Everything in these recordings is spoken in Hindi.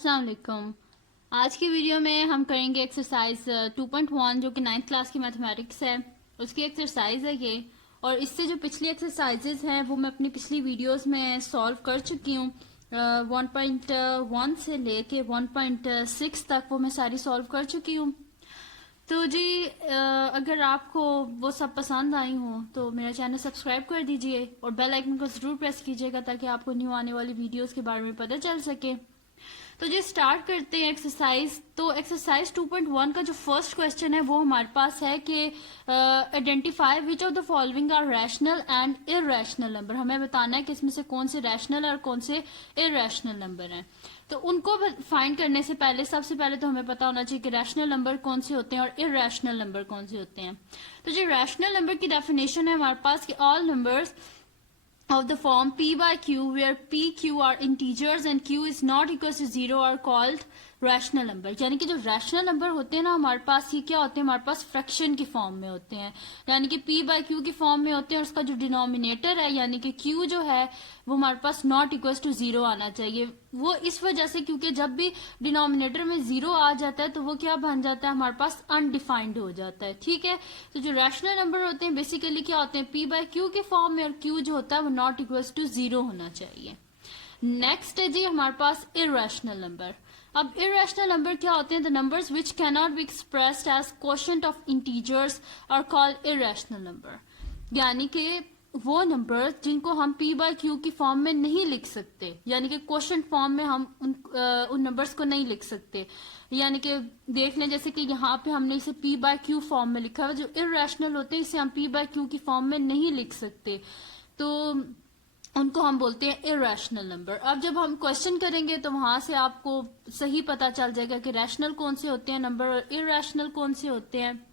अस्सलाम वालेकुम। आज की वीडियो में हम करेंगे एक्सरसाइज 2.1 जो कि 9th क्लास की मैथमेटिक्स है, उसकी एक्सरसाइज है ये। और इससे जो पिछली एक्सरसाइजेज हैं वो मैं अपनी पिछली वीडियोस में सॉल्व कर चुकी हूँ। 1.1 से लेके 1.6 तक वो मैं सारी सॉल्व कर चुकी हूँ। तो जी अगर आपको वो सब पसंद आई हो तो मेरा चैनल सब्सक्राइब कर दीजिए और बेल आइकन को जरूर प्रेस कीजिएगा ताकि आपको न्यू आने वाली वीडियोस के बारे में पता चल सके। तो जी स्टार्ट करते हैं एक्सरसाइज। तो एक्सरसाइज 2.1 का जो फर्स्ट क्वेश्चन है वो हमारे पास है कि identify which of the following are rational and irrational number. हमें बताना है कि इसमें से कौन से रैशनल और कौन से इरैशनल नंबर हैं। तो उनको फाइंड करने से पहले सबसे पहले तो हमें पता होना चाहिए कि रैशनल नंबर कौन से होते हैं और इरैशनल नंबर कौन से होते हैं। तो जो रैशनल नंबर की डेफिनेशन है हमारे पास कि all numbers of the form p by q where p q are integers and q is not equals to 0 are called rational number. यानी कि जो रैशनल नंबर होते हैं ना हमारे पास ये क्या होते हैं, हमारे पास फ्रैक्शन की फॉर्म में होते हैं, यानी कि p बाय q की फॉर्म में होते हैं और उसका जो डिनोमिनेटर है यानी कि q जो है वो हमारे पास नॉट इक्वल्स टू 0 आना चाहिए। वो इस वजह से क्योंकि जब भी डिनोमिनेटर में 0 आ जाता है तो वो क्या बन जाता है, हमारे पास अनडिफाइंड हो जाता है। ठीक है, तो जो रैशनल नंबर होते हैं बेसिकली क्या होते हैं, p बाय q की फॉर्म में और q जो होता है वो नॉट इक्वल्स टू 0 होना चाहिए। नेक्स्ट है जी हमारे पास इरैशनल नंबर। अब इरैशनल नंबर क्या होते हैं, the numbers which can not be expressed as quotient of integers are called irrational number. यानी कि वो नंबर जिनको हम p बाय q की फॉर्म में नहीं लिख सकते, यानी कि क्वोशंट फॉर्म में हम उन नंबर्स को नहीं लिख सकते। यानी कि देख लें जैसे कि यहाँ पे हमने इसे p बाय q फॉर्म में लिखा है, जो इरैशनल होते हैं इसे हम p बाय q की फॉर्म में नहीं लिख सकते, तो उनको हम बोलते हैं इरैशनल नंबर। अब जब हम क्वेश्चन करेंगे तो वहां से आपको सही पता चल जाएगा कि रैशनल कौन से होते हैं नंबर और इरैशनल कौन से होते हैं।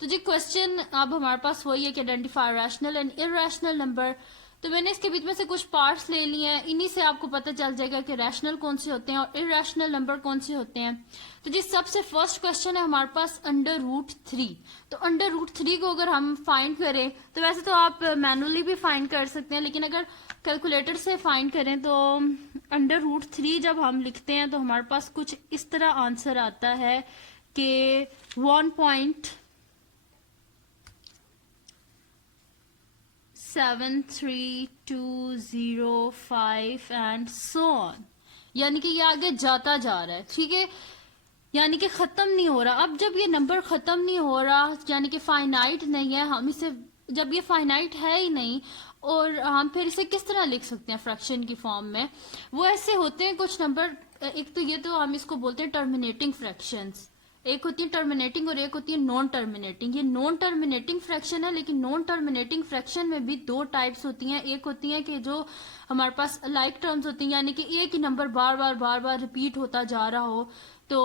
तो जी क्वेश्चन अब हमारे पास वही है कि identify rational and irrational number. तो मैंने इसके बीच में से कुछ पार्ट्स ले लिए हैं, इन्हीं से आपको पता चल जाएगा कि रैशनल कौन से होते हैं और इरैशनल नंबर कौन से होते हैं। तो जी सबसे फर्स्ट क्वेश्चन है हमारे पास अंडर रूट 3। तो अंडर रूट 3 को अगर हम फाइंड करें तो वैसे तो आप मैनुअली भी फाइंड कर सकते हैं, लेकिन अगर कैलकुलेटर से फाइंड करें तो अंडर रूट 3 जब हम लिखते हैं तो हमारे पास कुछ इस तरह आंसर आता है कि 1.73205 एंड सो ऑन, यानी कि ये आगे जाता जा रहा है। ठीक है, यानी कि खत्म नहीं हो रहा। अब जब ये नंबर खत्म नहीं हो रहा यानी कि फाइनाइट नहीं है, हम इसे जब ये फाइनाइट है ही नहीं और हम फिर इसे किस तरह लिख सकते हैं फ्रैक्शन की फॉर्म में। वो ऐसे होते हैं कुछ नंबर, एक तो ये तो हम इसको बोलते हैं टर्मिनेटिंग फ्रैक्शंस, एक होती है टर्मिनेटिंग और एक होती है नॉन टर्मिनेटिंग। ये नॉन टर्मिनेटिंग फ्रैक्शन है, लेकिन नॉन टर्मिनेटिंग फ्रैक्शन में भी दो टाइप्स होती हैं। एक होती है कि जो हमारे पास लाइक टर्म्स होती हैं, यानी कि एक ही नंबर बार बार रिपीट होता जा रहा हो, तो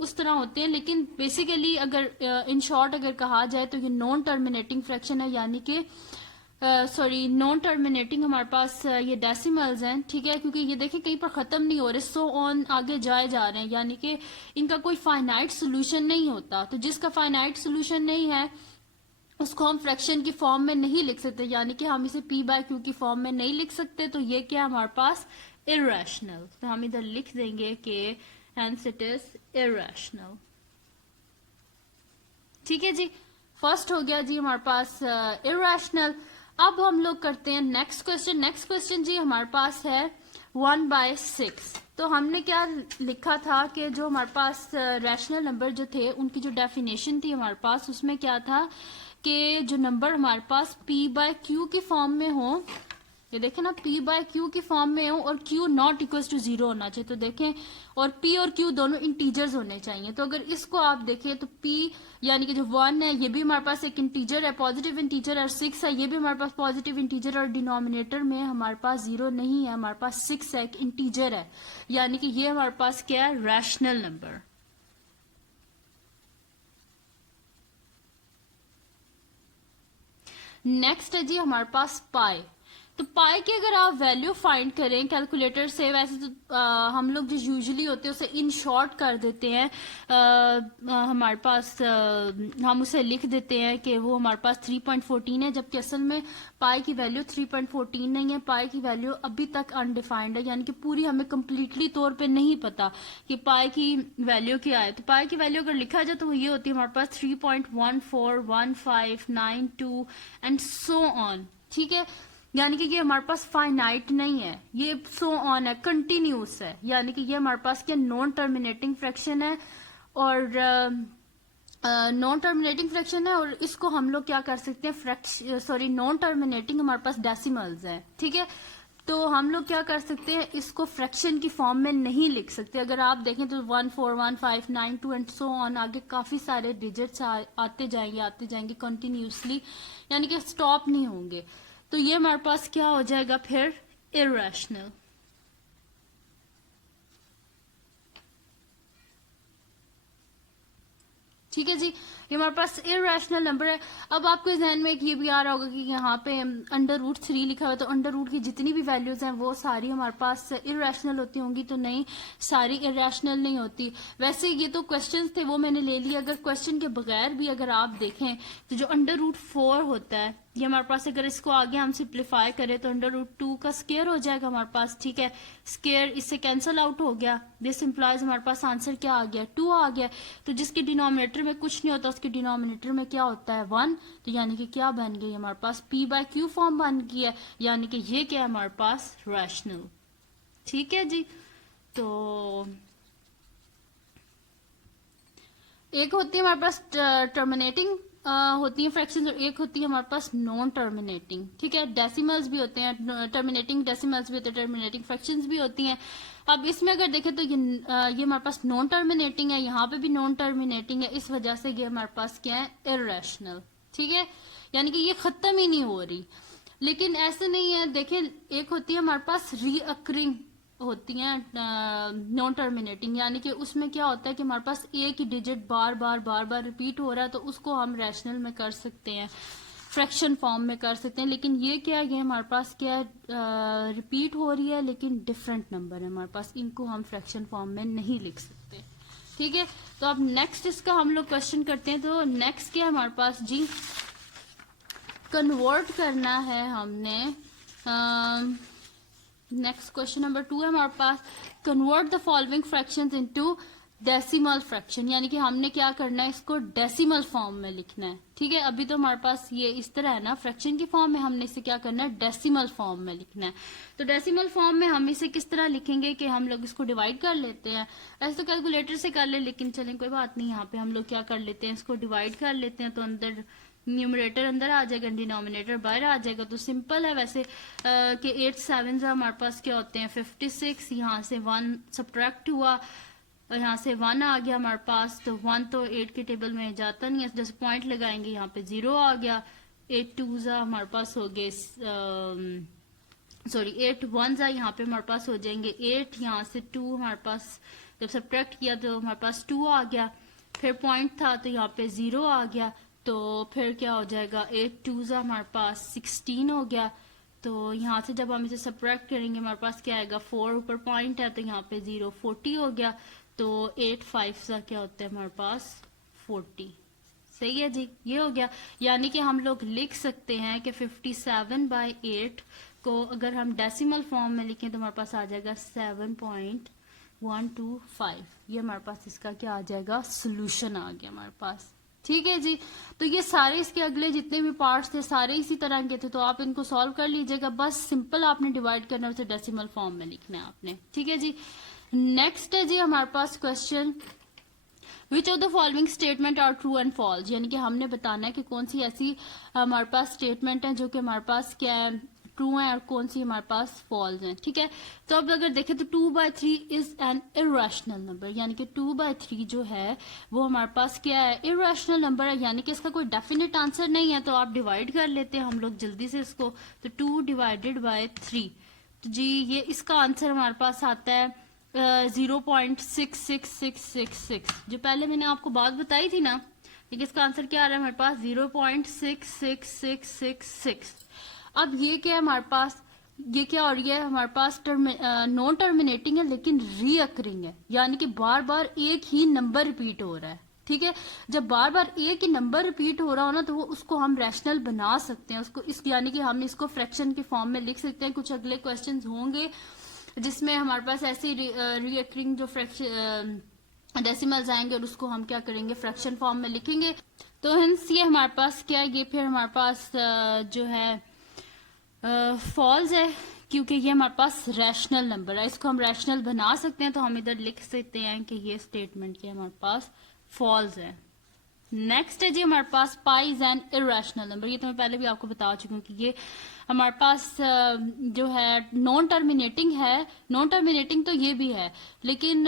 उस तरह होते हैं। लेकिन बेसिकली अगर इन शॉर्ट अगर कहा जाए तो ये नॉन टर्मिनेटिंग फ्रैक्शन है, यानी कि सॉरी नॉन टर्मिनेटिंग हमारे पास ये डेसिमल्स हैं। ठीक है, क्योंकि ये देखें कहीं पर खत्म नहीं हो रहे, सो ऑन आगे जाए जा रहे हैं, यानी कि इनका कोई फाइनाइट सोल्यूशन नहीं होता। तो जिसका फाइनाइट सोल्यूशन नहीं है उसको हम फ्रैक्शन की फॉर्म में नहीं लिख सकते, यानी कि हम इसे p बाय q की फॉर्म में नहीं लिख सकते। तो ये क्या हमारे पास इरैशनल, तो हम इधर लिख देंगे कि हेंस इट इज इरैशनल। ठीक है जी, फर्स्ट हो गया जी हमारे पास इरैशनल। अब हम लोग करते हैं नेक्स्ट क्वेश्चन। नेक्स्ट क्वेश्चन जी हमारे पास है 1/6। तो हमने क्या लिखा था कि जो हमारे पास रैशनल नंबर जो थे उनकी जो डेफिनेशन थी हमारे पास उसमें क्या था कि जो नंबर हमारे पास p बाय q की फॉर्म में हो, ये देखें ना p बाय q की फॉर्म में हो और q नॉट इक्वल्स टू 0 होना चाहिए। तो देखें और p और q दोनों इंटीजर्स होने चाहिए। तो अगर इसको आप देखें तो p यानी कि जो 1 है ये भी हमारे पास एक इंटीजर है, पॉजिटिव इंटीजर, और 6 है ये भी हमारे पास पॉजिटिव इंटीजर, और डिनोमिनेटर में हमारे पास 0 नहीं है, हमारे पास 6 है, एक इंटीजर है, यानी कि ये हमारे पास क्या है, रैशनल नंबर। नेक्स्ट है जी हमारे पास पाई। तो पाई की अगर आप वैल्यू फाइंड करें कैलकुलेटर से, वैसे तो हम लोग जो यूजुअली होते हैं उसे इन शॉर्ट कर देते हैं। हमारे पास हम उसे लिख देते हैं कि वो हमारे पास 3.14 है, जबकि असल में पाई की वैल्यू 3.14 नहीं है। पाई की वैल्यू अभी तक अनडिफाइंड है, यानी कि पूरी हमें कंप्लीटली तौर पे नहीं पता कि पाई की वैल्यू क्या है। तो पाई की वैल्यू अगर लिखा जाए तो वो ये होती है हमारे पास 3.141592 एंड सो ऑन। ठीक है, यानी कि ये हमारे पास फाइनाइट नहीं है, ये सो ऑन है, कंटिन्यूस है, यानी कि ये हमारे पास क्या नॉन टर्मिनेटिंग फ्रैक्शन है। और नॉन टर्मिनेटिंग फ्रैक्शन है, और इसको हम लोग क्या कर सकते हैं, नॉन टर्मिनेटिंग हमारे पास डेसिमल्स है। ठीक है, तो हम लोग क्या कर सकते हैं, इसको फ्रैक्शन की फॉर्म में नहीं लिख सकते। अगर आप देखें तो 141592 एंड सो ऑन, आगे काफी सारे डिजिट्स आते जाएंगे कंटिन्यूसली, यानी कि स्टॉप नहीं होंगे। तो ये हमारे पास क्या हो जाएगा फिर, इररेशनल। ठीक है जी, ये हमारे पास इररेशनल नंबर है। अब आपको जहन में एक ये भी आ रहा होगा कि यहाँ पे अंडर रूट 3 लिखा हुआ है, तो अंडर रूट की जितनी भी वैल्यूज हैं वो सारी हमारे पास इररेशनल होती होंगी। तो नहीं, सारी इररेशनल नहीं होती। वैसे ये तो क्वेश्चंस थे वो मैंने ले लिया। अगर क्वेश्चन के बगैर भी अगर आप देखें तो जो अंडर रूट 4 होता है, ये हमारे पास अगर इसको आगे हम सिंप्लीफाई करें तो अंडर रूट 2 का स्क्वायर हो जाएगा हमारे पास। ठीक है, स्क्वायर इससे कैंसिल आउट हो गया, दिस इंप्लाइज हमारे पास आंसर क्या आ गया, 2 आ गया। तो जिसके डिनोमिनेटर में कुछ नहीं होता उसके डिनोमिनेटर में क्या होता है, 1। तो यानी कि क्या बन गई हमारे पास, p बाय क्यू फॉर्म बन गई है, यानी कि ये क्या है हमारे पास, रैशनल। ठीक है जी, तो एक होती है हमारे पास टर्मिनेटिंग होती है फ्रैक्शंस, और एक होती है हमारे पास नॉन टर्मिनेटिंग। ठीक है, डेसिमल्स भी होते हैं, टर्मिनेटिंग डेसिमल्स भी होते हैं, टर्मिनेटिंग फ्रैक्शंस भी होती हैं। अब इसमें अगर देखें तो ये हमारे पास नॉन टर्मिनेटिंग है, यहाँ पे भी नॉन टर्मिनेटिंग है, इस वजह से ये हमारे पास क्या है, इररेशनल। ठीक है, यानी कि ये खत्म ही नहीं हो रही। लेकिन ऐसे नहीं है, देखें एक होती है हमारे पास रीअकरिंग होती हैं नॉन टर्मिनेटिंग, यानी कि उसमें क्या होता है कि हमारे पास एक ही डिजिट बार बार रिपीट हो रहा है, तो उसको हम रैशनल में कर सकते हैं, फ्रैक्शन फॉर्म में कर सकते हैं। लेकिन ये क्या है, हमारे पास क्या रिपीट हो रही है लेकिन डिफरेंट नंबर है हमारे पास, इनको हम फ्रैक्शन फॉर्म में नहीं लिख सकते। ठीक है, तो अब नेक्स्ट इसका हम लोग क्वेश्चन करते हैं। तो नेक्स्ट क्या है हमारे पास जी, कन्वर्ट करना है हमने। नेक्स्ट क्वेश्चन नंबर 2 है हमारे पास, convert the following fractions into decimal fraction, यानी कि हमने क्या करना है, इसको डेसिमल फॉर्म में लिखना है। ठीक है, अभी तो हमारे पास ये इस तरह है ना फ्रैक्शन की फॉर्म में, हमने इसे क्या करना है, डेसिमल फॉर्म में लिखना है। तो डेसिमल फॉर्म में हम इसे किस तरह लिखेंगे कि हम लोग इसको डिवाइड कर लेते हैं। ऐसे तो कैलकुलेटर से कर ले, लेकिन चलें कोई बात नहीं, यहाँ पे हम लोग क्या कर लेते हैं, इसको डिवाइड कर लेते हैं। तो अंदर न्यूमरेटर अंदर आ जाएगा, डिनोमिनेटर बाहर आ जाएगा। तो सिंपल है वैसे कि 8 7 हमारे पास क्या होते हैं, 56। यहाँ से 1 सब्ट्रैक्ट हुआ, यहाँ से 1 आ गया हमारे पास। तो 1 तो 8 के टेबल में जाता नहीं है, जैसे पॉइंट लगाएंगे यहाँ पे 0 आ गया। 8 2 हमारे पास हो गए, 8 1 यहाँ पे हमारे पास हो जाएंगे 8। यहाँ से 2 हमारे पास जब सब्ट्रैक्ट किया तो हमारे पास 2 आ गया। फिर पॉइंट था तो यहाँ पे 0 आ गया। तो फिर क्या हो जाएगा, 8 2 हमारे पास 16 हो गया। तो यहाँ से जब हम इसे सब्ट्रैक्ट करेंगे हमारे पास क्या आएगा, 4 ऊपर पॉइंट है तो यहाँ पे 0 40 हो गया। तो 8 5 क्या होता है हमारे पास, 40। सही है जी, ये हो गया। यानी कि हम लोग लिख सकते हैं कि 57/8 को अगर हम डेसिमल फॉर्म में लिखें तो हमारे पास आ जाएगा 7.125। ये हमारे पास इसका क्या आ जाएगा, सोल्यूशन आ गया हमारे पास। ठीक है जी, तो ये सारे इसके अगले जितने भी पार्ट्स थे सारे इसी तरह के थे, तो आप इनको सॉल्व कर लीजिएगा। बस सिंपल आपने डिवाइड करना है, उसे डेसिमल फॉर्म में लिखना है आपने। ठीक है जी, नेक्स्ट है जी हमारे पास question, which of the following statement are true and false, यानी कि हमने बताना है कि कौन सी ऐसी हमारे पास स्टेटमेंट है जो कि हमारे पास क्या है, ट्रू है, और कौन सी हमारे पास फॉल्स है। ठीक है, तो अब अगर देखें तो 2/3 इज एन इरेशनल नंबर, यानी कि 2/3 जो है वो हमारे पास क्या है, इरेशनल नंबर है, यानी कि इसका कोई डेफिनेट आंसर नहीं है। तो आप डिवाइड कर लेते हैं हम लोग जल्दी से इसको। तो 2 डिवाइडेड बाय 3, तो जी ये इसका आंसर हमारे पास आता है 0.66666, जो पहले मैंने आपको बात बताई थी ना, लेकिन इसका आंसर क्या आ रहा है हमारे पास, 0.66666। अब ये क्या है हमारे पास, ये क्या और ये हमारे पास नॉन टर्मिनेटिंग है लेकिन रीअकरिंग है, यानी कि बार बार एक ही नंबर रिपीट हो रहा है। ठीक है, जब बार बार एक ही नंबर रिपीट हो रहा हो ना तो वो उसको हम रैशनल बना सकते हैं, उसको इस यानी कि हम इसको फ्रैक्शन के फॉर्म में लिख सकते हैं। कुछ अगले क्वेश्चंस होंगे जिसमें हमारे पास ऐसे रीअकरिंग जो फ्रैक्शन डेसिमल्स आएंगे और उसको हम क्या करेंगे, फ्रैक्शन फॉर्म में लिखेंगे। तो हिंस ये हमारे पास क्या है, ये फिर हमारे पास जो है फॉल्स है, क्योंकि ये हमारे पास रैशनल नंबर है, इसको हम रैशनल बना सकते हैं। तो हम इधर लिख सकते हैं कि ये स्टेटमेंट के हमारे पास फॉल्स है। नेक्स्ट है जी हमारे पास pi is an irrational number. ये तो मैं पहले भी आपको बता चुकी हूँ कि ये हमारे पास जो है नॉन टर्मिनेटिंग है। नॉन टर्मिनेटिंग तो ये भी है, लेकिन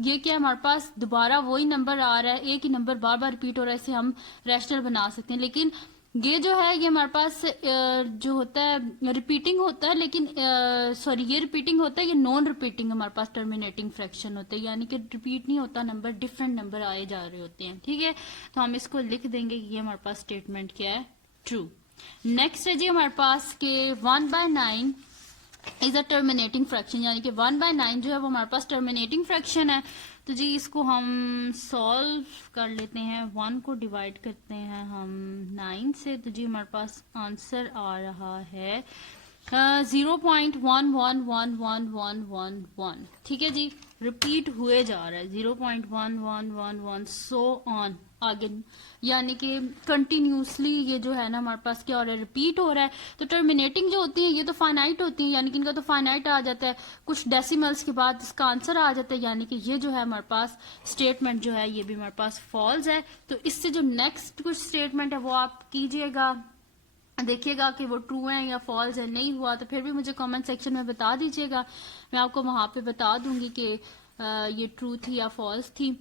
ये क्या हमारे पास दोबारा वही नंबर आ रहा है, एक ही नंबर बार बार रिपीट हो रहा है, इसे हम रैशनल बना सकते हैं। लेकिन ये जो है ये हमारे पास जो होता है रिपीटिंग होता है, लेकिन सॉरी ये रिपीटिंग होता है, ये नॉन रिपीटिंग हमारे पास टर्मिनेटिंग फ्रैक्शन होता है, यानी कि रिपीट नहीं होता नंबर, डिफरेंट नंबर आए जा रहे होते हैं। ठीक है, तो हम इसको लिख देंगे कि ये हमारे पास स्टेटमेंट क्या है, ट्रू। नेक्स्ट है जी हमारे पास के 1/9 इज अ टर्मिनेटिंग फ्रैक्शन, यानी कि 1/9 जो है वो हमारे पास टर्मिनेटिंग फ्रैक्शन है। तो जी इसको हम सॉल्व कर लेते हैं, 1 को डिवाइड करते हैं हम 9 से, तो जी हमारे पास आंसर आ रहा है 0.111111। ठीक है जी, रिपीट हुए जा रहा है 0.1111 सो ऑन आगे, यानी कि कंटिन्यूसली ये जो है ना हमारे पास क्या हो रहा है, रिपीट हो रहा है। तो टर्मिनेटिंग जो होती है ये तो फाइनाइट होती है, यानी कि इनका तो फाइनाइट आ जाता है, कुछ डेसिमल्स के बाद इसका आंसर आ जाता है, यानी कि ये जो है हमारे पास स्टेटमेंट जो है ये भी हमारे पास फॉल्स है। तो इससे जो नेक्स्ट कुछ स्टेटमेंट है वो आप कीजिएगा, देखिएगा कि वो ट्रू है या फॉल्स है। नहीं हुआ तो फिर भी मुझे कमेंट सेक्शन में बता दीजिएगा, मैं आपको वहां पे बता दूंगी कि ये ट्रू थी या फॉल्स थी।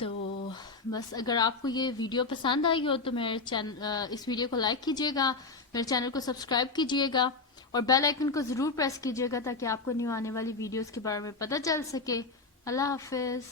तो बस अगर आपको ये वीडियो पसंद आई हो तो मेरे चैनल इस वीडियो को लाइक कीजिएगा, मेरे चैनल को सब्सक्राइब कीजिएगा और बेल आइकन को जरूर प्रेस कीजिएगा ताकि आपको न्यू आने वाली वीडियोस के बारे में पता चल सके। अल्लाह हाफिज।